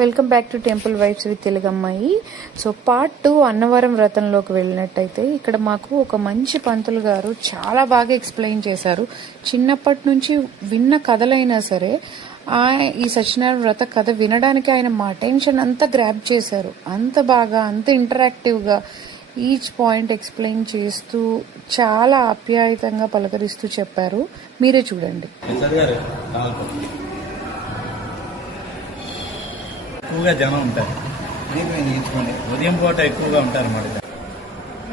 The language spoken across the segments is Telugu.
Welcome back to temple vibes with తెలుగమ్మాయి. సో పార్ట్ 2 అన్నవరం వ్రతంలోకి వెళ్ళినట్టయితే ఇక్కడ మాకు ఒక మంచి పంతులు గారు చాలా బాగా ఎక్స్ప్లెయిన్ చేశారు. చిన్నప్పటి నుంచి విన్న కథలైనా సరే ఈ సత్యనారాయణ వ్రత కథ వినడానికి ఆయన మా అటెన్షన్ అంతా గ్రాప్ చేశారు. అంత బాగా, అంత ఇంటరాక్టివ్గా ఈచ్ పాయింట్ ఎక్స్ప్లెయిన్ చేస్తూ చాలా ఆప్యాయతంగా పలకరిస్తూ చెప్పారు. మీరే చూడండి. ఎక్కువగా జనం ఉంటారు. ఉదయం పూట ఎక్కువగా ఉంటారు అన్నమాట.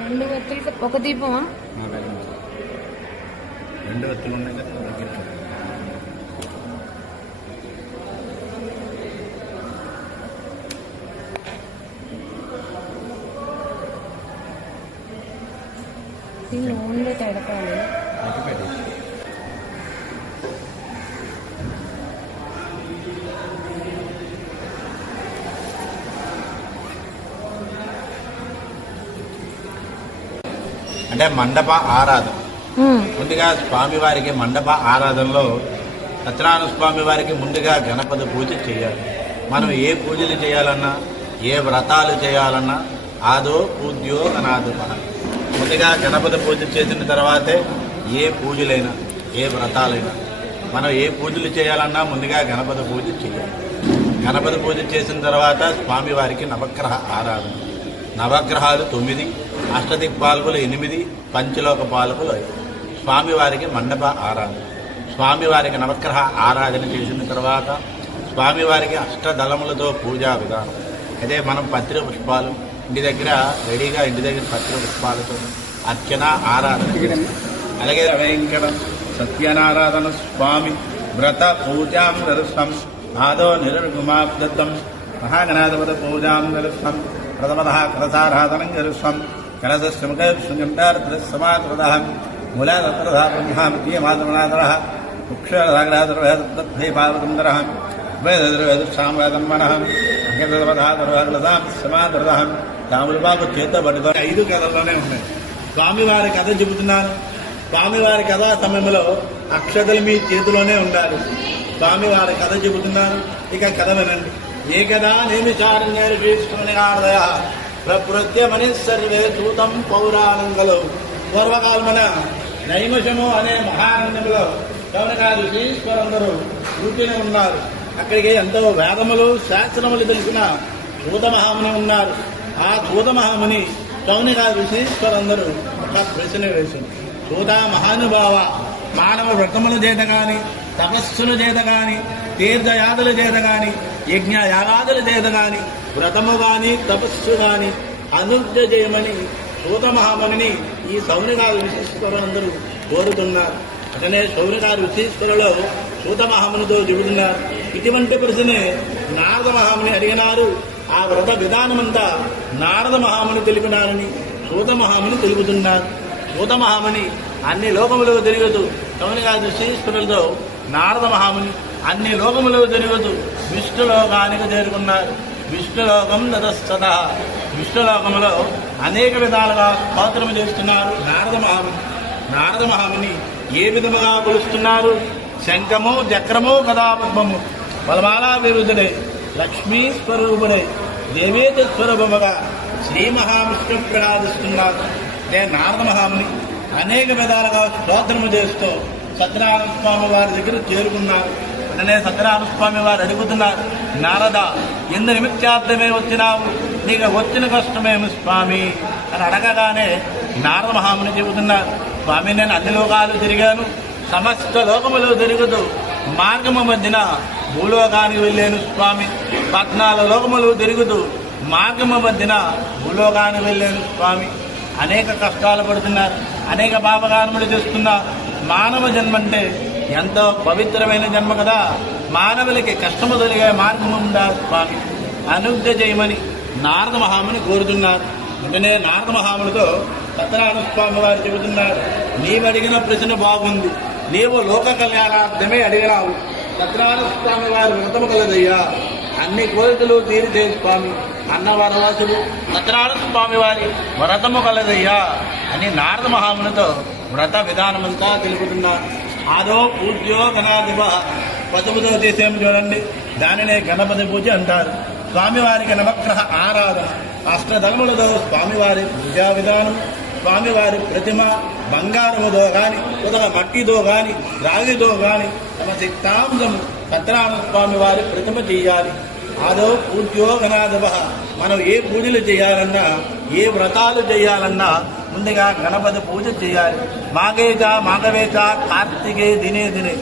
2 ఒత్తులు ఒక దీపమా? 2 ఒత్తులు ఉన్నాయి కదా. నూనెలో తడపాలి. అంటే మండప ఆరాధన. ముందుగా స్వామివారికి మండప ఆరాధనలో సత్యనారాయణ స్వామి వారికి ముందుగా గణపతి పూజ చేయాలి. మనం ఏ పూజలు చేయాలన్నా, ఏ వ్రతాలు చేయాలన్నా ఆదో పూజ్యో గణాధి. ముందుగా గణపతి పూజ చేసిన తర్వాతే ఏ పూజలైనా, ఏ వ్రతాలైనా, మనం ఏ పూజలు చేయాలన్నా ముందుగా గణపతి పూజ చేయాలి. గణపతి పూజ చేసిన తర్వాత స్వామివారికి నవగ్రహ ఆరాధన. నవగ్రహాలు 9, అష్టదిక్పాలకులు 8, పంచలోక పాలకులు 5. స్వామివారికి మండప ఆరాధన. స్వామివారికి నవగ్రహ ఆరాధన చేసిన తర్వాత స్వామివారికి అష్టదళములతో పూజా విధానం. అయితే మనం పత్రి పుష్పాలు ఇంటి దగ్గర రెడీగా, ఇంటి దగ్గర పత్రి పుష్పాలతో అర్చన ఆరాధన చేస్తాం. అలాగే వెంకట సత్యనారాయణ స్వామి వ్రత పూజాం దర్శనం ఆదో నిర్గుమాబ్దం మహాగణాధిపత పూజాం దర్శనం ప్రథమత కలసారాధనం గరుస్వం కలసమాధృతం మూలాధర బ్రహ్మీయమాధమనాథర ముక్షరాధరపాదర వేదసాంవేదన్మన సమాధృతం రాములు బాబు చేత పడుతో 5 కథల్లోనే ఉన్నాయి. స్వామివారి కథ చెబుతున్నాను. స్వామివారి కథా సమయంలో అక్షతలు మీ చేతిలోనే ఉండాలి. స్వామివారి కథ చెబుతున్నాను. ఇక కథ వినండి. ఏ కదా నేమిచారణ్యదయ ప్రకృత్యమని సర్వే దూతం పౌరాణంగలో. పూర్వకాలమున నైమిషము అనే మహానందంలో ఋషీశ్వరందరూ కూర్చుని ఉన్నారు. అక్కడికి ఎంతో వేదములు, శాస్త్రములు తెలిసిన సూతమహాముని ఉన్నారు. ఆ సూతమహాముని ఋషీశ్వరందరూ ఒక ప్రశ్న వేసింది. సూత మహానుభావ, మానవ వ్రతముల చేత గాని, తపస్సుల చేత గాని, తీర్థయాదుల చేత గాని, యజ్ఞయాగాదుల చేత గాని, వ్రతము గాని, తపస్సు గాని అనుజ్ఞ చేయమని సూతమహాముని ఈ సౌనిగారు విశేశ్వరులందరూ కోరుతున్నారు. అతనే సౌనిగారు విశేశ్వరులో సూతమహామునితో చెబుతున్నారు. ఇటువంటి ప్రశ్నే నారద మహాముని అడిగినారు. ఆ వ్రత విధానమంతా నారద మహాముని తెలిపినారని సూతమహాముని తెలుపుతున్నారు. సూతమహాముని అన్ని లోకములు తిరుగుతూ సౌనిగారు విశేశ్వరులతో నారద మహాముని అన్ని లోకములు తిరుగుతూ విష్ణులోకానికి చేరుకున్నారు. విష్ణులోకం నదస్తత. విష్ణులోకములో అనేక విధాలుగా స్తోత్రము చేస్తున్నారు నారద మహాముని. నారద మహాముని ఏ విధముగా కొలుస్తున్నారు? శంఖము, చక్రము, గదాపద్మము బలమాలా విరుద్ధుడై, లక్ష్మీ స్వరూపుడై, దేవేత స్వరూపముగా శ్రీ మహావిష్ణు ప్రకాశిస్తున్నారు. అదే నారద మహాముని అనేక విధాలుగా స్తోత్రము చేస్తూ సత్యనారాయణ స్వామి వారి దగ్గర చేరుకున్నారు. వెంటనే సత్యనారాయణ స్వామి వారు అడుగుతున్నారు, నారద, ఎందు నిమిత్తార్థమే వచ్చినావు? నీకు వచ్చిన కష్టమేమి స్వామి అని అడగగానే నారద మహాముని చెబుతున్నారు, స్వామి, నేను అన్ని లోకాలు తిరిగాను. సమస్త లోకములు తిరుగుతూ మార్గము మధ్యన భూలోకానికి వెళ్ళాను స్వామి. 14 లోకములు తిరుగుతూ మార్గము మధ్యన భూలోకానికి వెళ్ళాను స్వామి. అనేక కష్టాలు పడుతున్నారు, అనేక పాపకారములు చేస్తున్నారు. మానవ జన్మ అంటే ఎంతో పవిత్రమైన జన్మ కదా. మానవులకి కష్టము తొలిగే మార్గము ఉందా స్వామి, అనుజ్ఞ చేయమని నారద మహాముని కోరుతున్నారు. వెంటనే నారద మహామునితో సత్యనారాయణ స్వామి వారు చెబుతున్నారు, నీవు అడిగిన ప్రశ్న బాగుంది. నీవు లోక కళ్యాణార్థమే అడిగినావు. సత్యనారాయణ స్వామి వారి వ్రతము కలదయ్యా. అన్ని కోరికలు తీరితే స్వామి అన్నవరవాసులు సత్యనారాయణ స్వామి వారి వ్రతము కలదయ్యా అని నారద మహామునితో వ్రత విధానమంతా తెలుపుతున్నారు. ఆదో పూజ్యో గణాధిప పశువుతో చేసేమి చూడండి, దానినే గణపతి పూజ అంటారు. స్వామివారికి నవగ్రహ ఆరాధన, అష్టదళములతో స్వామివారి పూజా విధానం, స్వామివారి ప్రతిమ బంగారముతో గాని కొద్దిగా మట్టితో గాని రాగితో గాని తమ చిత్తాంశము సత్యనారాయణ స్వామి వారి ప్రతిమ చేయాలి. ఆదో పూజ్యోగనాథవ. మనం ఏ పూజలు చేయాలన్నా, ఏ వ్రతాలు చేయాలన్నా ముందుగా గణపతి పూజ చేయాలి. మాఘవేచ కార్తీకే దినే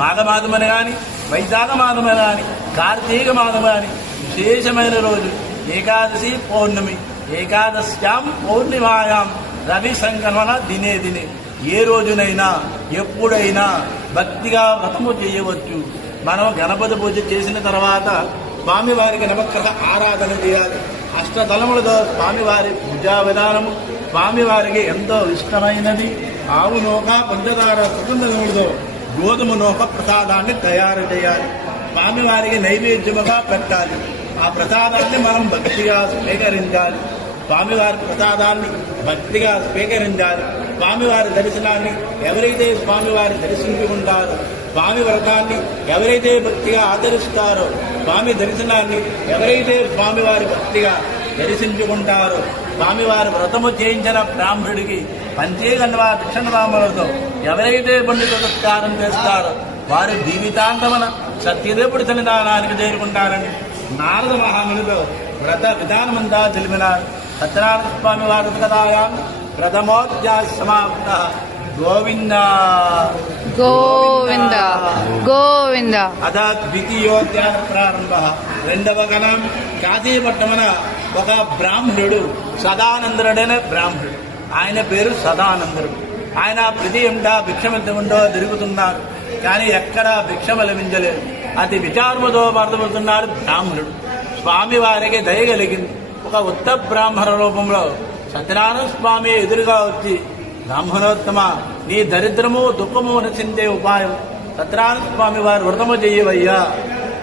మాఘమాదమని కానీ వైశాఖ మాదమని కానీ కార్తీక మాదం కానీ విశేషమైన రోజు ఏకాదశి పౌర్ణమి. ఏకాదశ్యాం పౌర్ణిమాయాం రవి సంగమన దినే ఏ రోజునైనా ఎప్పుడైనా భక్తిగా వ్రతము చేయవచ్చు. మనం గణపతి పూజ చేసిన తర్వాత స్వామివారికి నవగ్రహ ఆరాధన చేయాలి. అష్టదళములతో స్వామివారి పూజా విధానము స్వామివారికి ఎంతో ఇష్టమైనది. ఆవు నూక పంచదార సుగంధములతో గోధుమ నూక ప్రసాదాన్ని తయారు చేయాలి. స్వామివారికి నైవేద్యముగా పెట్టాలి. ఆ ప్రసాదాన్ని మనం భక్తిగా స్వీకరించాలి. స్వామివారి ప్రసాదాన్ని భక్తిగా స్వీకరించాలి. స్వామివారి దర్శనాన్ని ఎవరైతే స్వామివారి దర్శించుకుంటారో, స్వామి వ్రతాన్ని ఎవరైతే భక్తిగా ఆచరిస్తారో, స్వామి దర్శనాన్ని ఎవరైతే స్వామివారి భక్తిగా దర్శించుకుంటారో, స్వామివారి వ్రతము చేయించిన బ్రాహ్మణుడికి పంచేగంధవ దక్షిణవాములతో ఎవరైతే పండిత నమస్కారం చేస్తారో వారి జీవితాంతమున సత్యదేవుడి సన్నిధానానికి చేరుకుంటారని నారద మహామునితో వ్రత విధానమంతా తెలిపినారు. సత్యనారాయణ స్వామి వారి కథాయా ప్రథమోధ్యాయ సమాప్త. గోవింద గోవింద గోవింద. అథ ద్వితీయోధ్యాయ ప్రారంభ. రెండవ గణం కాశీపట్టణమున ఒక బ్రాహ్మణుడు, సదానందుడైన బ్రాహ్మణుడు. ఆయన పేరు సదానందుడు. ఆయన ప్రతి ఎండా భిక్షమిద్దముండో తిరుగుతున్నారు, కానీ ఎక్కడా భిక్షమ లభించలేదు. అతి విచారముతో బాధపడుతున్నాడు బ్రాహ్మణుడు. స్వామివారికి దయ కలిగింది. ఒక ఉత్త బ్రాహ్మణ రూపంలో సత్యనారాయణ స్వామి ఎదురుగా వచ్చి, బ్రాహ్మణోత్తమ, నీ దరిద్రము దుఃఖము నశించే ఉపాయం సత్యనారాయణ స్వామి వారి వ్రతము చెయ్యవయ్యా,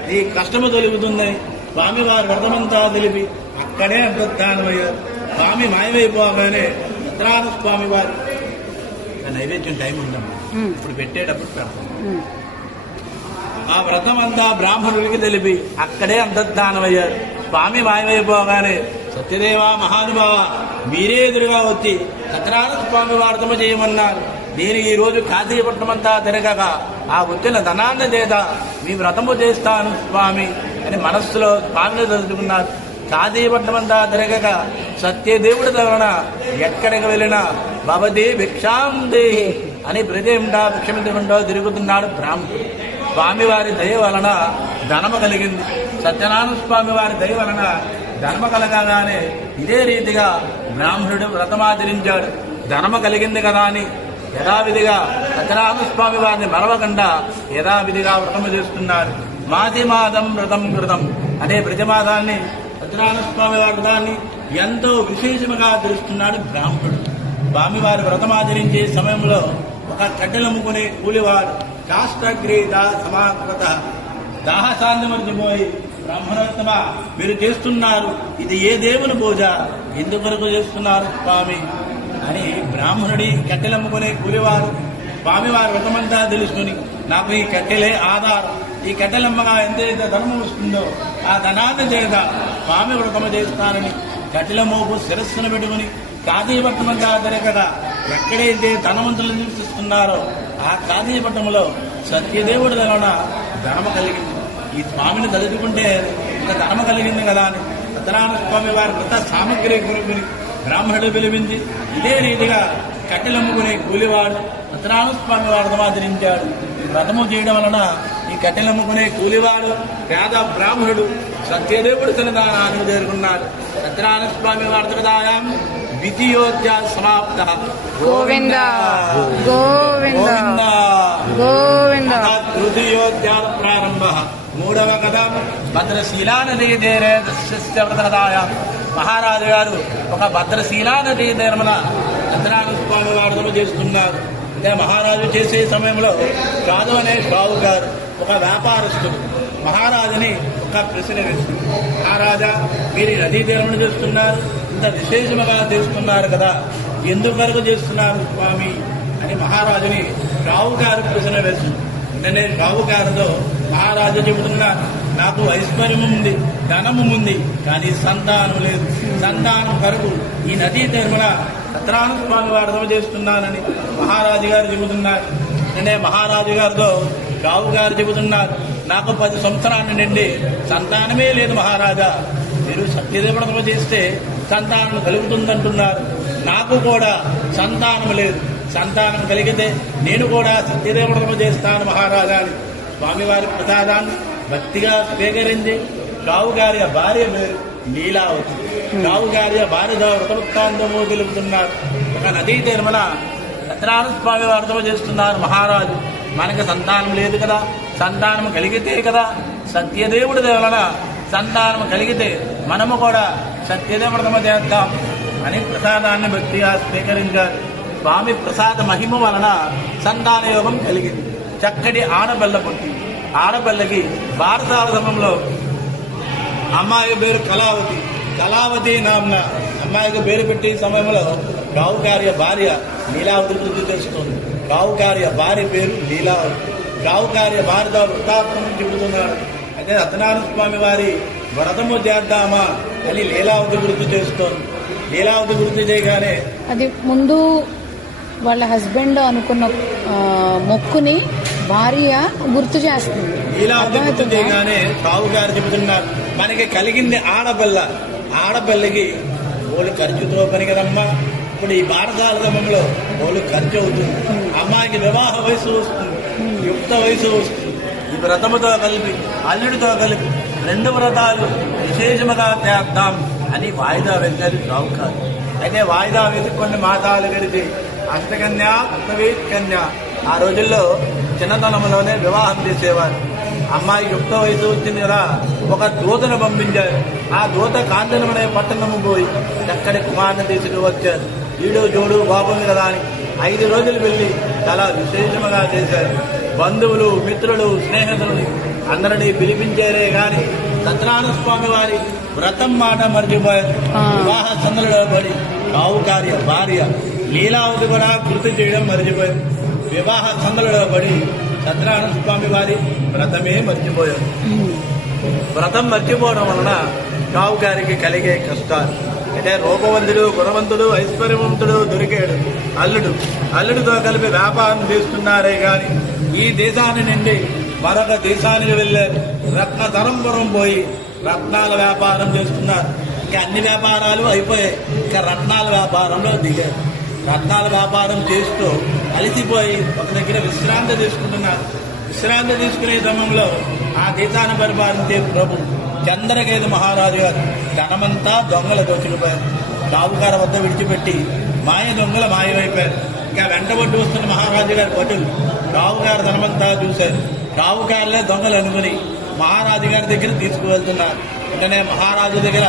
నీ కష్టము తొలుగుతుందని స్వామివారి వ్రతమంతా తెలిపి అక్కడే అంతర్ధానమయ్యారు. స్వామి మాయమైపోగానే సత్యనారాయణ స్వామి వారి నైవేద్యం టైం ఉందమ్మా, ఇప్పుడు పెట్టేటప్పుడు పెడతాం. ఆ వ్రతమంతా బ్రాహ్మణుడికి తెలిపి అక్కడే అంతర్ధానమయ్యారు. స్వామి మాయమైపోగానే సత్యదేవ మహానుభావ, మీరే ఎదురుగా వచ్చి సత్యనారాయణ స్వామి వ్రతము చేయమన్నారు. నేను ఈ రోజు కాశీపట్నమంతా తిరగక ఆ వచ్చిన ధనాన్ని చేత మీ వ్రతము చేస్తాను స్వామి అని మనస్సులో స్వామిని తలుచుకున్నారు. కాశీపట్నమంతా తిరగక సత్యదేవుడి వలన ఎక్కడికి వెళ్ళినా భవతి భిక్షాం దేహి అని ప్రతిండా భిక్షమించకుండా తిరుగుతున్నాడు బ్రాహ్మణుడు. స్వామివారి దయ వలన ధనము కలిగింది. సత్యనారాయణ స్వామి వారి దయ వలన ధనము కలగగానే ఇదే రీతిగా బ్రాహ్మణుడు వ్రతమాచరించాడు. ధనము కలిగింది కదా అని యథావిధిగా సత్యనారాయణ స్వామి వారిని మరవకుండా యథావిధిగా వ్రతము చేస్తున్నాడు. మాసిమాదం వ్రతం కృతం అనే ప్రతిమాదాన్ని సత్యనారాయణ స్వామి వారి వ్రతాన్ని ఎంతో విశేషముగా తెలుస్తున్నాడు బ్రాహ్మణుడు. స్వామివారి వ్రతమాచరించే సమయంలో ఒక కట్టెలమ్ముకునే కూలివాడు కాష్టగ్రీత సమాకృత దాహశాంతమర్చిపోయి, బ్రాహ్మణోత్తమ, మీరు చేస్తున్నారు ఇది ఏ దేవుని పూజ, ఎందుకొరకు చేస్తున్నారు స్వామి అని బ్రాహ్మణుడి కట్టెలమ్ముకునే కూలివారు స్వామివారి వ్రతమంతా తెలుసుకుని, నాకు ఈ కట్టెలే ఆధారం, ఈ కట్టెలమ్మగా ఎంతైతే ధనము వస్తుందో ఆ ధనాన్ని చేత స్వామి వ్రతము చేస్తానని కట్టెల మోపు శిరస్సును పెట్టుకుని కాశీపట్నమంతా తిరగక ఎక్కడైతే ధనవంతులు నివసిస్తున్నారో ఆ కాశీపట్నంలో సత్యదేవుడి వలన ధనము కలిగింది. ఈ స్వామిని తలుచుకుంటే ఇంత ధనము కలిగింది కదా అని సత్యనారాయణ స్వామి వారి వ్రత సామగ్రి కొనుక్కుని బ్రాహ్మణుడు పిలిపించి ఇదే రీతిగా కట్టెలమ్ముకునే కూలివాడు సత్యనారాయణ స్వామి వారు వ్రతమాచరించాడు. ఈ వ్రతము చేయడం వలన ఈ కట్టెలమ్ముకునే కూలివాడు పేద బ్రాహ్మణుడు సత్యదేవుడి సన్నిధానానికి చేరుకున్నాడు. సత్యనారాయణ స్వామి వార్తదాయం ద్వితీయోధ్యాయ సమాప్త. గోవింద గోవింద గోవింద. తృతీయోధ్యాయ ప్రారంభ. మూడవ కథ భద్రశీలా నదీ తీరే వ్రతదాయం. మహారాజు గారు ఒక భద్రశీలా నదీ తీరమున సత్యనారాయణ స్వామి వార్తలు చేస్తున్నారు. అంటే మహారాజు చేసే సమయంలో కాదు అనే బావు గారు ఒక వ్యాపారస్తుడు మహారాజుని ఒక ప్రశ్న వేస్తుంది. మహారాజా, మీరు నదీ తీరమును చేస్తున్నారు, ఇంత విశేషముగా చేస్తున్నారు కదా, ఎందువరకు చేస్తున్నారు స్వామి అని మహారాజుని రావు గారు ప్రశ్న వేస్తుంది. వెంటనే రావు గారితో మహారాజు చెబుతున్నారు, నాకు ఐశ్వర్యం ఉంది, ధనము ఉంది, కానీ సంతానం లేదు. సంతానం కరువు. ఈ నదీ తీర్మల సత్యనారాయణ స్వామి వారు చేస్తున్నానని మహారాజు గారు చెబుతున్నారు. నేనే మహారాజు గారితో రావు గారు చెబుతున్నారు, నాకు 10 సంవత్సరాల నుండి సంతానమే లేదు మహారాజా. మీరు సత్యదేవుడు చేస్తే సంతానం కలుగుతుందంటున్నారు. నాకు కూడా సంతానం లేదు. సంతానం కలిగితే నేను కూడా సత్యదేవుడు చేస్తాను మహారాజా అని స్వామివారి ప్రసాదాన్ని భక్తిగా స్వీకరించి రావు గారి భార్య పేరు లీలావతి. రావు గారి భార్య వ్రతవృత్తాంతము తెలుపుతున్నారు. ఒక నదీ తీర్మల సత్యనారాయణ స్వామి వారితో చేస్తున్నారు మహారాజు. మనకి సంతానం లేదు కదా, సంతానం కలిగితే కదా సత్యదేవుడి వలన సంతానం కలిగితే మనము కూడా సత్యదేవుడితో చేద్దాం అని ప్రసాదాన్ని భక్తిగా స్వీకరించారు. స్వామి ప్రసాద మహిమ వలన సంతాన యోగం కలిగింది. చక్కటి ఆడబెల్ల పుట్టి ఆడబెల్లకి భారతాల సమయంలో అమ్మాయి పేరు కళావతి. కళావతి నామ్న అమ్మాయికి పేరు పెట్టి సమయంలో రావు గారి భార్య లీలావతి వృద్ధి చేస్తుంది. రావు గారి భార్య పేరు లీలావతి. రావు గారి భార్య వృత్తాంతం చెబుతున్నాడు. అయితే సత్యనారాయణ స్వామి వారి వ్రతము చేద్దామా అని లీలావతి వృద్ధి చేస్తోంది. లీలావతి వృద్ధి చేయగానే అది ముందు వాళ్ళ హస్బెండ్ అనుకున్న మొక్కుని భార్య గుర్తు చేస్తుంది. లీలావతి గుర్తు చేయగానే రావు గారు చెబుతున్నారు, మనకి కలిగింది ఆడబల్ల. ఆడబల్లకి ఓళ్ళు ఖర్చుతో పని కదమ్మా. ఇప్పుడు ఈ భారతాల క్రమంలో ఓళ్ళు ఖర్చు అవుతుంది. అమ్మాయికి వివాహ వయసు వస్తుంది, యుక్త వయసు వస్తుంది. ఈ వ్రతముతో కలిపి అల్లుడితో కలిపి 2 వ్రతాలు విశేషముగా చేద్దాం అని వాయిదా వేశారు రావు గారు. అయితే వాయిదా వేసి కొన్ని మాసాలు గడిచి అష్టకన్య కన్య ఆ రోజుల్లో చిన్నతనంలోనే వివాహం చేసేవారు. అమ్మాయి యుక్త వయసు వచ్చింది కదా, ఒక దూతను పంపించారు. ఆ దూత కాంచనమనే పట్టణము పోయి చక్కటి కుమారుని తీసుకు వచ్చారు. ఈడు జోడు బాగుంది కదా అని 5 రోజులు వెళ్ళి చాలా విశేషముగా చేశారు. బంధువులు, మిత్రులు, స్నేహితులు అందరినీ పిలిపించారే గాని సత్యనారాయణ స్వామి వారి వ్రతం మాట మర్చిపోయారు. వివాహ సందడిలో పడి రావు గారి భార్య లీలావతి కూడా గుర్తు చేయడం మర్చిపోయారు. వివాహ సందడిలో పడి సత్యనారాయణ స్వామి వారి వ్రతమే మర్చిపోయారు. వ్రతం మర్చిపోవడం వలన రావు గారికి కలిగే కష్టాలు అంటే రూపవంతుడు, గుణవంతుడు, ఐశ్వర్యవంతుడు దొరికాడు అల్లుడితో కలిపి వ్యాపారం చేస్తున్నారే గాని ఈ దేశాన్ని నుండి మరొక దేశానికి వెళ్ళారు. రత్న తరంపురం పోయి రత్నాల వ్యాపారం చేస్తున్నారు. ఇంకా అన్ని వ్యాపారాలు అయిపోయాయి. ఇంకా రత్నాల వ్యాపారంలో దిగారు. రత్నాల వ్యాపారం చేస్తూ అలసిపోయి ఒక దగ్గర విశ్రాంతి తీసుకుంటున్నారు. విశ్రాంతి తీసుకునే సమయంలో ఆ దేశాన్ని పరిపాలించే ప్రభు చంద్రకేతు మహారాజు గారు ధనమంతా దొంగల దోచుకుపోయారు. రావు గారి వద్ద విడిచిపెట్టి మాయ దొంగల మాయమైపోయారు. ఇంకా వెంటబడి వస్తున్న మహారాజు గారి భటులు రావు గారి ధనమంతా చూశారు. రావు గారిలే దొంగలు అనుకుని మహారాజు గారి దగ్గర తీసుకువెళ్తున్నారు. వెంటనే మహారాజు దగ్గర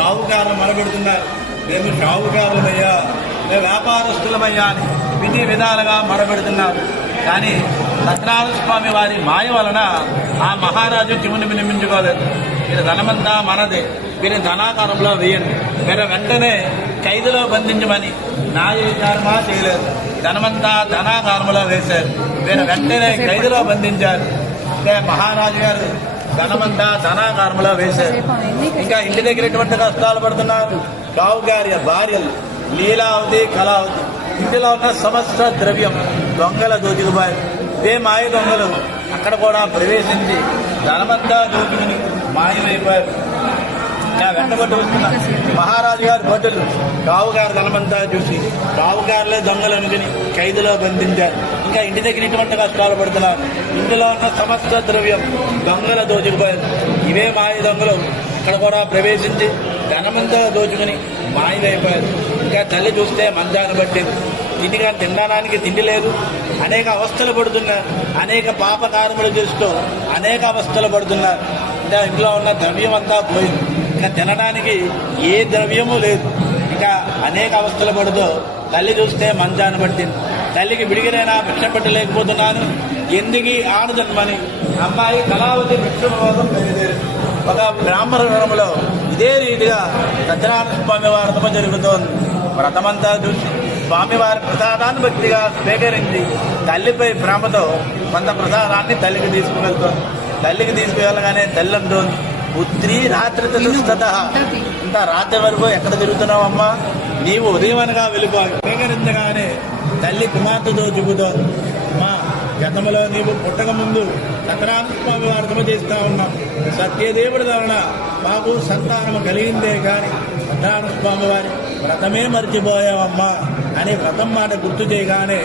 రావు గారిని మొరబెడుతున్నారు. మేము షావుకారులమయ్యా, మేము వ్యాపారస్తులమయ్యా అని విధి విధాలుగా మొరబెడుతున్నారు. కానీ సత్యనారాయణ స్వామి వారి మాయ వలన ఆ మహారాజు చెవుని వినిపించుకోలేదు. మీరు ధనమంతా మనదే, మీరు ధనాకారంలో వేయండి, మీరు వెంటనే ఖైదులో బంధించమని న్యాయ విచారణ చేయలేదు. ధనమంతా ధనాకారంలో వేశారు. మీరు వెంటనే ఖైదులో బంధించారు. అంటే మహారాజు గారు ధనమంతా ధనాకారంలో వేశారు. ఇంకా ఇంటి దగ్గర ఎటువంటి కష్టాలు పడుతున్నారు. రావు గారి భార్యలు లీలావతి, కళావతి ఇంటిలో ఉన్న సమస్త ద్రవ్యం దొంగల దోచుకుపోయారు. ఇదే మాయ దొంగలు అక్కడ కూడా ప్రవేశించి ధనమంతా దోచుకుని మాయమైపోయారు. వెంటబట్టి వస్తున్న మహారాజు గారి భటులు రావు గారి ధనమంతా చూసి రావు గారులే దొంగలు అనుకుని ఖైదులో బంధించారు. ఇంకా ఇంటి దగ్గర ఇటువంటి కష్టాలు పడుతున్నారు. ఇంటిలో ఉన్న సమస్త ద్రవ్యం దొంగల దోచుకుపోయారు. ఇవే మాయ దొంగలు అక్కడ కూడా ప్రవేశించి ధనమంతా దోచుకుని మాయమైపోయారు. ఇంకా తల్లి చూస్తే మంచాన్ని పట్టింది. తిండిగా తినడానికి తిండి లేదు. అనేక అవస్థలు పడుతున్నారు. అనేక పాపకారములు చేస్తూ అనేక అవస్థలు పడుతున్నారు. ఇంకా ఇంట్లో ఉన్న ద్రవ్యం అంతా పోయింది. ఇంకా తినడానికి ఏ ద్రవ్యమూ లేదు. ఇంకా అనేక అవస్థలు పడుతూ తల్లి చూస్తే మంచాన్ని పట్టింది. తల్లికి విడిగినైనా భిక్ష పెట్టలేకపోతున్నాను, ఎందుకు ఆడజన్మని అమ్మాయి కళావతి భిక్ష కోసం బయలుదేరి ఒక బ్రాహ్మణ గ్రామంలో ఇదే రీతిగా సత్యనారాయణ స్వామి వారితో జరుగుతోంది. వ్రతమంతా చూసి స్వామివారి ప్రసాదాన్ని భక్తిగా స్వీకరించి తల్లిపై ప్రేమతో కొంత ప్రసాదాన్ని తల్లికి తీసుకువెళ్తోంది. తల్లికి తీసుకువెళ్ళగానే తల్లి అంటుంది పుత్రి రాత్రి చతుస్తత, ఇంత రాత్రి వరకు ఎక్కడ తిరుగుతున్నావమ్మా, నీవు ఉదయం అనగా వెళ్ళిపోవాలి. స్వీకరించగానే తల్లి కుమార్తెతో చెబుతోంది, అమ్మా గతంలో నీవు పుట్టక ముందు సత్యనారాయణ స్వామి వారి చేస్తా ఉన్నాం. సత్యదేవుడి వలన మాకు సంతానము కలిగిందే కానీ సత్యనారాయణ స్వామి వారి వ్రతమే మర్చిపోయావమ్మా అని వ్రతం మాట గుర్తు చేయగానే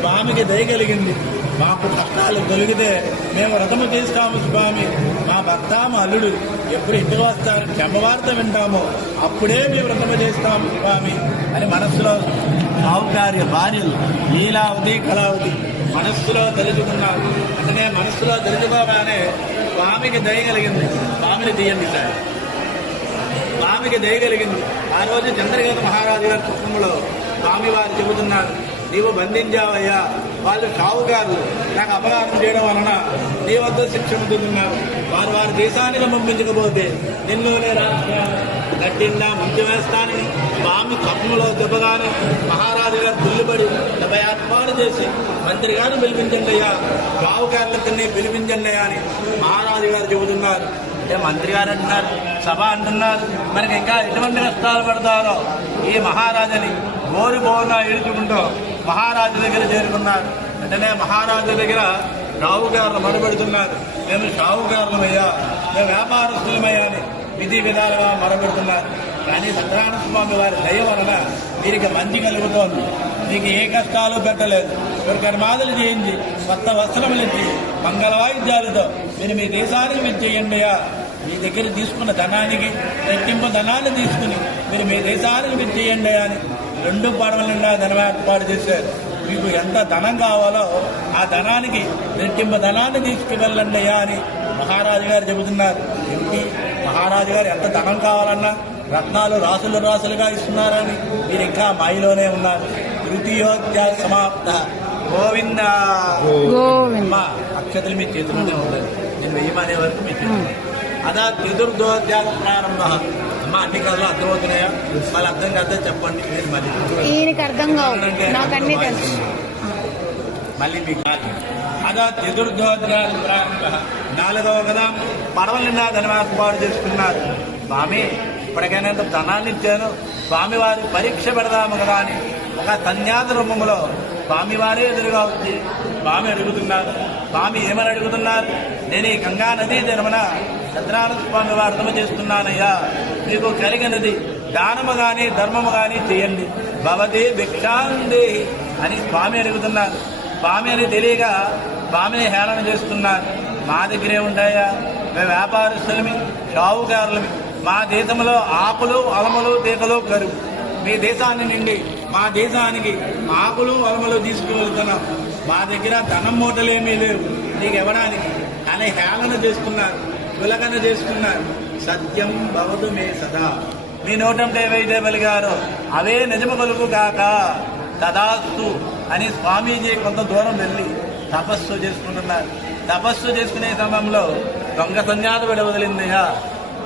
స్వామికి దయ కలిగింది. మాకు కష్టాలు తొలగితే మేము వ్రతము చేస్తాము స్వామి, మా భర్త మా అల్లుడు ఎప్పుడు ఇంటికి వస్తారు క్షమవార్త వింటామో అప్పుడే మేము వ్రతము చేస్తాము స్వామి అని మనస్సులో సావుకార్య భార్యలు లీలావతి కళావతి మనస్సులో తెలుసుకున్నారు. అంటే మనస్సులో తెలుసుకోగానే స్వామికి దయ కలిగింది. స్వామిని తీయండి సార్, స్వామికి దయ కలిగింది. ఆ రోజు చంద్రకేత మహారాజు గారి కుటుంబంలో స్వామి వారు చెబుతున్నారు, నీవు బంధించావయ్యా, వాళ్ళు షావుకారులు, నాకు అపరాధం చేయడం వలన నీ వద్ద శిక్ష ఉంటున్నారు. వారు వారి దేశానికి పంపించకపోతే నిన్నునే రాష్ట్రాలు గట్టిండా ముంచి వేస్తానని స్వామి స్వప్నంలో చెప్పగానే మహారాజు గారు తుల్లిపడి 70 ఆత్మాలు చేసి మంత్రి గారు పిలిపించండి అయ్యా, షావుకారులతోనే పిలిపించండి అయ్యా అని మహారాజు గారు చెబుతున్నారు. అంటే మంత్రి గారు అంటున్నారు, సభ అంటున్నారు, మనకి ఇంకా ఎటువంటి కష్టాలు పడతారో ఈ మహారాజుని బోరు బోరున ఏడుచుకుంటూ మహారాజు దగ్గర చేరుకున్నారు. వెంటనే మహారాజు దగ్గర షావుకారులు మొరబెడుతున్నారు, మేము షావుకారులమయ్యా, మేము వ్యాపారస్తులమయ్యా అని విధి విధాలుగా మొరబెడుతున్నారు. కానీ సత్యనారాయణ స్వామి వారి దయ వలన వీరికి మంచి కలుగుతోంది. మీకు ఏ కష్టాలు పెట్టలేదు. మీరు కర్మాదులు చేయించి కొత్త వస్త్రములు ఇచ్చి మంగళ వాయిద్యాలతో మీరు మీ దేశానికి మీరు చేయండియా, మీ దగ్గర తీసుకున్న ధనానికి రెట్టింపు ధనాన్ని తీసుకుని మీరు మీ దేశానికి మీరు చేయండి అని 2 పడవల నిండా ధనం ఏర్పాటు చేశారు. మీకు ఎంత ధనం కావాలో ఆ ధనానికి రెట్టింపు ధనాన్ని తీసుకువెళ్ళండి అని మహారాజు గారు చెబుతున్నారు. ఏంటి మహారాజు గారు ఎంత ధనం కావాలన్నా రత్నాలు రాసులు రాసులుగా ఇస్తున్నారని మీరు ఇంకా మాయలోనే ఉన్నారు. తృతీయోధ్యాయ సమాప్త. గోవింద గోవింద. అక్షతలు మీ చేతిలోనే ఉన్నాయి, నేను వెయ్యమనే వరకు మీ చేతులు. అదా చతుర్థోధ్యాయ ప్రారంభ. అమ్మ అన్ని కథలు అర్థమవుతున్నాయా? మళ్ళీ అర్థం కాదే చెప్పండి. మీరు మళ్ళీ ఈయనకి అర్థం కావు, నాకు అన్ని తెలుసు. మళ్ళీ మీకు అదా చతుర్థోధ్యాయ ప్రారంభ. 4వ కదా పడవల నిండా ధనం ఏర్పాటు చేసుకున్నారు. స్వామి ఇప్పటికైనా ధనాన్ని ఇచ్చాను, స్వామివారి పరీక్ష పెడదాము కదా అని ఒక సన్యాస రూపంలో స్వామివారే ఎదురుగా వచ్చి స్వామి అడుగుతున్నారు. స్వామి ఏమని అడుగుతున్నారు? నేను ఈ గంగా నదీ జన్మన సత్యనారాయణ స్వామి వార్తమ చేస్తున్నానయ్యా, మీకు కలిగినది దానము గాని ధర్మము గాని చేయండి, భవతి భిక్షాందేహి అని స్వామి అడుగుతున్నారు. స్వామి అని తెలియక స్వామిని హేళన చేస్తున్నారు. మా దగ్గరే ఉంటాయా, మేము వ్యాపారస్తులమి షావుకారులమి, మా దేశంలో ఆకులు అలములు తీగలు కరువు, మీ దేశాన్ని నుండి మా దేశానికి ఆకులు అలములు తీసుకువెళ్తున్నాం, మా దగ్గర ధనం మూటలేమీ లేవు నీకు ఇవ్వడానికి అని హేళన చేస్తున్నారు, చులకన చేస్తున్నారు. సత్యం భవతు మే సదా, మీ నోటంటే ఏవైతే పలిగారో అవే నిజము కలుగు కాక తదాస్తు అని స్వామీజీ కొంత దూరం వెళ్ళి తపస్సు చేసుకుంటున్నారు. తపస్సు చేసుకునే సమయంలో దొంగ సన్యాసి విడ వదిలిందయ్యా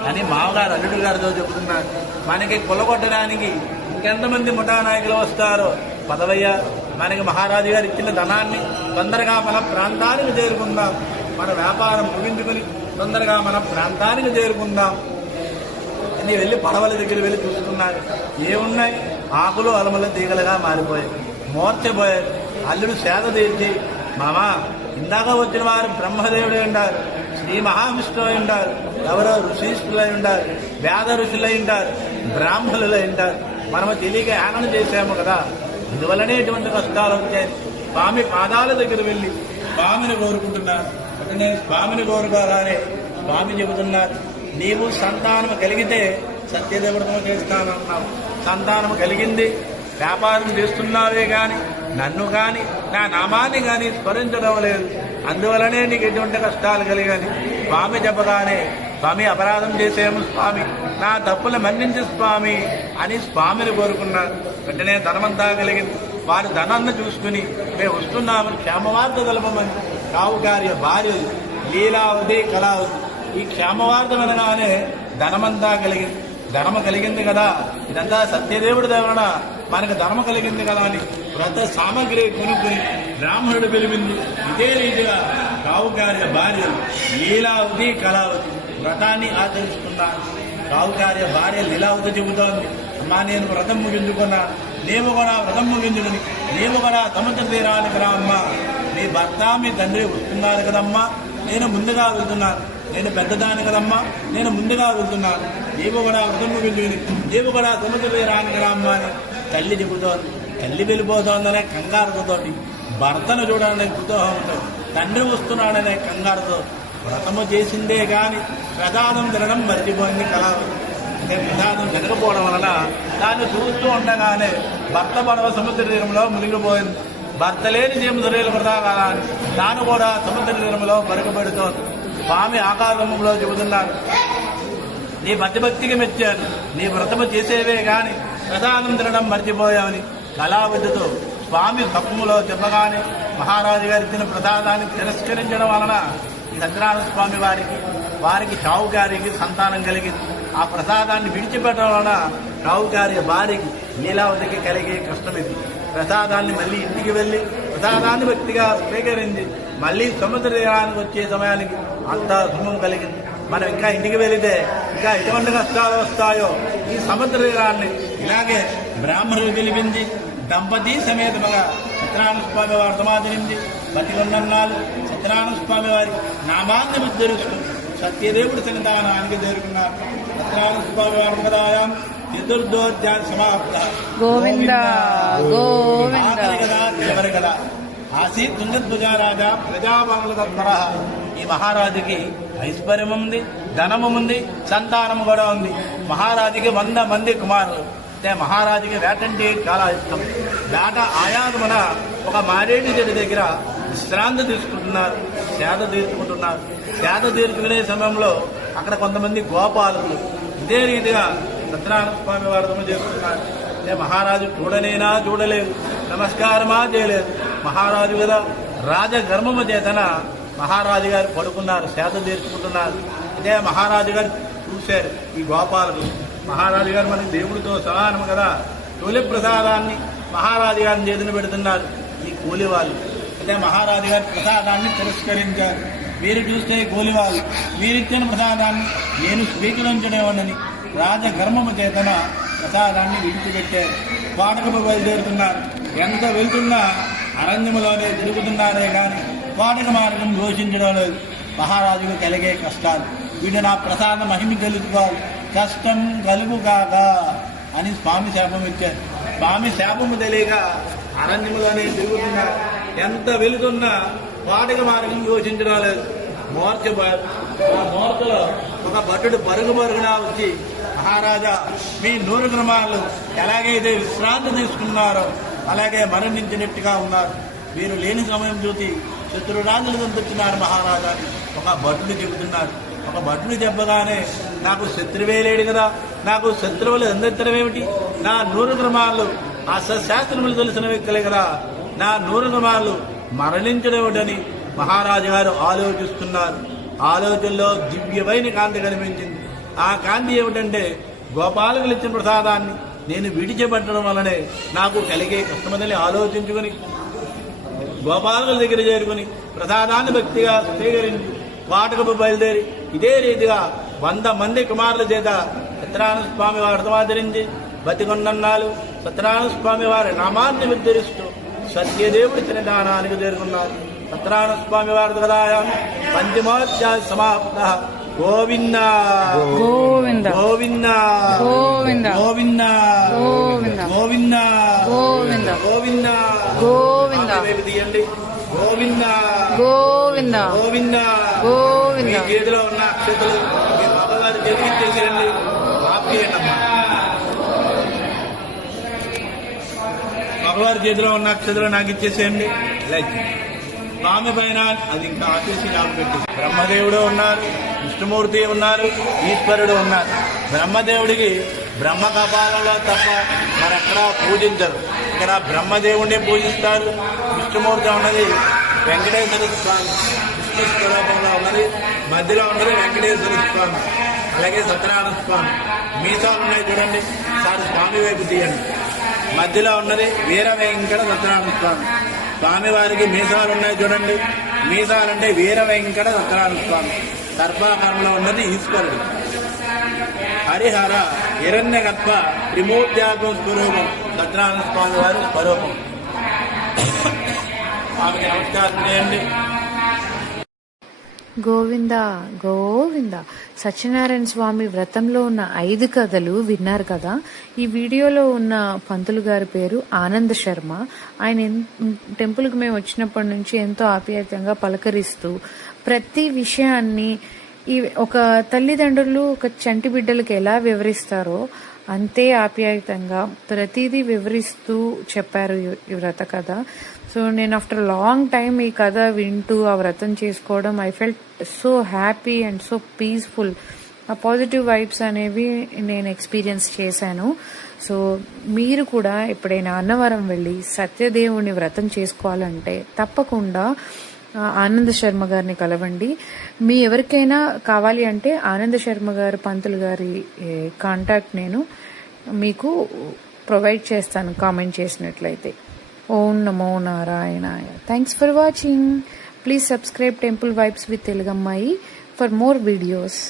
అని మామగారు అల్లుడు గారితో చెబుతున్నారు. మనకి కొలగొట్టడానికి ఇంకెంతమంది ముఠా నాయకులు వస్తారో పదవయ్య, మనకి మహారాజు గారు ఇచ్చిన ధనాన్ని తొందరగా మన ప్రాంతానికి చేరుకుందాం, మన వ్యాపారం ముగించుకుని తొందరగా మన ప్రాంతానికి చేరుకుందాం అని వెళ్ళి పడవల దగ్గర వెళ్ళి చూసుకున్నారు. ఏమున్నాయి? ఆకులు అలముల తీగలుగా మారిపోయాయి, మోర్చపోయారు. అల్లుడు సేద తీర్చి, మామా ఇందాక వచ్చిన వారు బ్రహ్మదేవుడు ఉంటారు, శ్రీ మహావిష్ణువు ఉంటారు, ఎవరో ఋషిష్ఠులై ఉంటారు, వేద ఋషులై ఉంటారు, బ్రాహ్మణులై ఉంటారు, మనము తెలియక యానం చేశాము కదా, అందువల్లనే ఇటువంటి కష్టాలు వచ్చాయి. స్వామి పాదాల దగ్గర వెళ్ళి స్వామిని కోరుకుంటున్నారు. అంటే స్వామిని కోరుకోగానే స్వామి చెబుతున్నారు, నీవు సంతానము కలిగితే సత్యదేవుడితో చేస్తానన్నావు, సంతానము కలిగింది, వ్యాపారం చేస్తున్నావే కానీ నన్ను కానీ నా నామాన్ని కానీ స్మరించడం లేదు, అందువలనే నీకు ఎటువంటి కష్టాలు కలిగాని స్వామి చెప్పగానే స్వామి అపరాధం చేసేము స్వామి, నా తప్పులు మన్నించు స్వామి అని స్వామిని కోరుకున్నారు. వెంటనే ధనమంతా కలిగింది. వారి ధనాన్ని చూసుకుని మేము వస్తున్నామని క్షేమవార్త తెలపమని షావుకార్య భార్యలు లీలావతి కళావతి ఈ క్షేమవార్త వినగానే ధనమంతా కలిగింది. ధనము కలిగింది కదా, ఇదంతా సత్యదేవుడి దేవున మనకు ధర్మ కలిగింది కదా అని వ్రత సామగ్రి కొనుక్కుని బ్రాహ్మణుడు పిలిపింది. ఇదే రీతిగా రావు గారి భార్య లీలావతి కళావతి వ్రతాన్ని ఆచరిస్తున్నారు. రావు గారి భార్య లీలావతి చెబుతోంది, అమ్మా నేను వ్రతం ముగించుకున్నాను, నీవు కూడా వ్రతం ముగించుకుని నీవు కూడా సముద్ర తీరానికి రా అమ్మా, మీ భర్త మీ తండ్రి వస్తున్నారు కదమ్మా, నేను ముందుగా వెళ్తున్నాను, నేను పెద్దదాని కదమ్మా, నేను ముందుగా వెళ్తున్నాను, నీవు కూడా వ్రతం ముగించుకుని నీవు కూడా సముద్ర తీరానికి రా అమ్మా అని తల్లి చెబుతోంది. తల్లి వెళ్ళిపోతోందనే కంగారుతోటి భర్తను చూడాలనే కుతూహంతో తండ్రి వస్తున్నాడనే కంగారుతో వ్రతము చేసిందే కానీ ప్రసాదం తినడం మర్చిపోయింది కళావతి. అంటే ప్రసాదం తినకపోవడం వలన దాన్ని చూస్తూ ఉండగానే భర్త పడవ సముద్ర తీరంలో మునిగిపోయింది. భర్త లేని సముద్రీల వృధా కదా అని తాను కూడా సముద్ర తీరంలో పరుగుపెడుతోంది. స్వామి ఆకాశంలో చెబుతున్నారు, నీ భక్తికి మెచ్చాను, నీ వ్రతము చేసేవే గాని ప్రసాదం తినడం మర్చిపోయావని కళావతితో స్వామి తప్పులో చెప్పగానే మహారాజు గారి ఇచ్చిన ప్రసాదాన్ని తిరస్కరించడం వలన సత్యనారాయణ స్వామి వారికి షావుకారికి సంతానం కలిగింది. ఆ ప్రసాదాన్ని విడిచిపెట్టడం వలన షావుకారి భార్యకి లీలావతికి కలిగే కష్టం ఇది. ప్రసాదాన్ని మళ్ళీ ఇంటికి వెళ్ళి ప్రసాదాన్ని వ్యక్తిగా స్వీకరించి మళ్ళీ సముద్ర తీరానికి వచ్చే సమయానికి అంతా శుభం కలిగింది. మనం ఇంకా ఇంటికి వెళితే ఇంకా ఎటువంటి కష్టాలు వస్తాయో ఈ సముద్ర తీరాన్ని ఇలాగే బ్రాహ్మణులు పిలిపించి దంపతి సమేతముగా సత్యనారాయణ స్వామి వారు సమాధరించి బతికొండన్నాళ్ళు సత్యనారాయణ స్వామి వారి నామాన్ని ఉద్ధరిస్తూ సత్యదేవుడి సన్నిధానానికి చేరుకున్నారు. సత్యనారాయణ స్వామి వారి పదాయం చతుర్థోధ్యాయ సమాప్త. గోవింద గోవింద. కదా చివరి కదా ఆసీ తుంగధ్వజారాజా ప్రజాబాముల తత్పర. ఈ మహారాజుకి ఐశ్వర్యం ఉంది, ధనము ఉంది, సంతానము కూడా ఉంది. మహారాజుకి 100 మంది కుమారులు. అంటే మహారాజుకి వేటంటే చాలా ఇష్టం. వేట ఆయాదమున ఒక మారేడు చెట్టు దగ్గర విశ్రాంతి తీసుకుంటున్నారు, సేద తీర్చుకుంటున్నారు. సేద తీర్చుకునే సమయంలో అక్కడ కొంతమంది గోపాలకులు ఇదే రీతిగా సత్యనారాయణ స్వామి వారు చేస్తున్నారు. అంటే మహారాజు చూడలేనా చూడలేదు, నమస్కారమా చేయలేదు. మహారాజు కదా రాజగర్భము చేతన మహారాజు గారు పడుకున్నారు, సేద తీర్చుకుంటున్నారు. ఇదే మహారాజు గారు చూశారు ఈ గోపాలకులు. మహారాజు గారు మనకి దేవుడితో సమానం కదా, తొలి ప్రసాదాన్ని మహారాజు గారిని చేతిని పెడుతున్నారు ఈ కూలి వాళ్ళు. అయితే మహారాజు గారి ప్రసాదాన్ని తిరస్కరించారు. వీరు చూస్తే కూలి వాళ్ళు, వీరిచ్చిన ప్రసాదాన్ని నేను స్వీకరించడేమని రాజగర్భము చేతన ప్రసాదాన్ని విడిచిపెట్టారు. కోటకు బయలుదేరుతున్నారు. ఎంత వెళ్తున్నా అరణ్యములోనే తిరుగుతున్నారే కానీ కోటక మార్గం ఘోషించడం లేదు. మహారాజుకు కలిగే కష్టాలు వీడు నా ప్రసాద మహిమ తెలుసుకోవాలి, కష్టం కలుగు కాక అని స్వామి శాపం ఇచ్చారు. స్వామి శాపము తెలియక అరణ్యములోనే తిరుగుతున్నారు. ఎంత వెళుతున్నా కోటక మార్గం ఘోషించడం లేదు. మూర్చలో ఒక భటుడు పరుగున వచ్చి, మహారాజా మీ 100 గ్రామాలు ఎలాగైతే విశ్రాంతి తీసుకున్నారో అలాగే మరణించినట్టుగా ఉన్నారు. వీరు లేని సమయం చూసి శత్రురాజులు పంపించినారు మహారాజా అని ఒక భటుడు చెబుతున్నారు. ఒక భటుడు చెప్పగానే నాకు శత్రువే లేడు కదా, నాకు శత్రువులు ఎందెత్తడమేమిటి, నా 100 గ్రామాలు ఆ శాస్త్రములు తెలిసిన వ్యక్తులే కదా, నా 100 గ్రామాలు మరణించడేమిటని మహారాజు గారు ఆలోచిస్తున్నారు. ఆలోచనలో దివ్యమైన కాంతి కనిపించింది. ఆ కాంతి ఏమిటంటే గోపాలకులు ఇచ్చిన ప్రసాదాన్ని నేను విడిచిపెట్టడం వల్లనే నాకు కలిగే కష్టమని ఆలోచించుకుని గోపాలకుల దగ్గర చేరుకుని ప్రసాదాన్ని భక్తిగా స్వీకరించి వాటకపు బయలుదేరి ఇదే రీతిగా 100 మంది కుమారుల చేత సత్యనారాయణ స్వామి వారు ఆచరించి బతికొండన్నాళ్ళు సత్యనారాయణ స్వామి వారి నామాన్ని ఉద్ధరిస్తూ సత్యదేవుడి సన్నిధానానికి చేరుకున్నారు. సత్యనారాయణ స్వామి వారి గదాయం పంచమోధ్యాయ సమాప్త. గోవింద గోవింద గోవింద గోవింద గోవింద గోవింద గోవింద గోవింద గోవింద గోవింద వైపు తీయండి. గోవింద గోవింద గోవింద గోవింద. మీ చేతిలో ఉన్న అక్షతలు మీ బాబాగారి చేతికి ఇచ్చేసేయండి. ఆపేయండమ్మా. బాబాగారి చేతిలో ఉన్న అక్షతలు నాకు ఇచ్చేసేయండి. లైక్ స్వామి పైన అది ఇంకా ఆపేసి నాకు పెట్టి. బ్రహ్మదేవుడు ఉన్నారు, విష్ణుమూర్తి ఉన్నారు, ఈశ్వరుడు ఉన్నారు. బ్రహ్మదేవుడికి బ్రహ్మ కపాలంలో తప్ప మరెక్కడా పూజించరు. ఇక్కడ బ్రహ్మదేవుడిని పూజిస్తారు. విష్ణుమూర్తి ఉన్నది వెంకటేశ్వర స్వామి, విష్ణు స్వరూపంలో ఉన్నది. మధ్యలో ఉన్నది వెంకటేశ్వర స్వామి, అలాగే సత్యనారాయణ స్వామి. మీసాలు ఉన్నాయి చూడండి, సార్ స్వామి వైపు తీయండి. మధ్యలో ఉన్నది వీర వెంకట సత్యనారాయణ స్వామి. స్వామివారికి మీసాలు ఉన్నాయి చూడండి, మీసాలంటే వీర వెంకట సత్యనారాయణ స్వామి. సర్పాకారంలో ఉన్నది ఈశ్వరుడు. హరిహర హిరణ్య గర్భ త్రిమూర్త్యాత్మ స్వరూపం సత్యనారాయణ స్వామి వారి స్వరూపం. ఆమెకి నమస్కారం చేయండి. గోవింద గోవింద. సత్యనారాయణ స్వామి వ్రతంలో ఉన్న 5 కథలు విన్నారు కదా. ఈ వీడియోలో ఉన్న పంతులు గారి పేరు ఆనంద్ శర్మ. ఆయన టెంపుల్కి మేము వచ్చినప్పటి నుంచి ఎంతో ఆప్యాయంగా పలకరిస్తూ ప్రతి విషయాన్ని ఒక తల్లిదండ్రులు ఒక చంటి బిడ్డలకి ఎలా వివరిస్తారో అంతే ఆప్యాయంగా ప్రతిదీ వివరిస్తూ చెప్పారు ఈ వ్రత కథ. సో నేను ఆఫ్టర్ లాంగ్ టైం ఈ కథ వింటూ ఆ వ్రతం చేసుకోవడం I felt so happy and so peaceful. ఆ పాజిటివ్ వైబ్స్ అనేవి నేను ఎక్స్పీరియన్స్ చేశాను. సో మీరు కూడా ఎప్పుడైనా అన్నవరం వెళ్ళి సత్యదేవుని వ్రతం చేసుకోవాలంటే తప్పకుండా ఆనంద్ శర్మ గారిని కలవండి. మీ ఎవరికైనా కావాలి అంటే ఆనంద్ శర్మ గారు పంతులు గారి కాంటాక్ట్ నేను మీకు ప్రొవైడ్ చేస్తాను కామెంట్ చేసినట్లయితే. ఓం నమో నారాయణాయ. Thanks for watching. Please subscribe temple vibes with తెలుగమ్మాయి ఫర్ మోర్ వీడియోస్.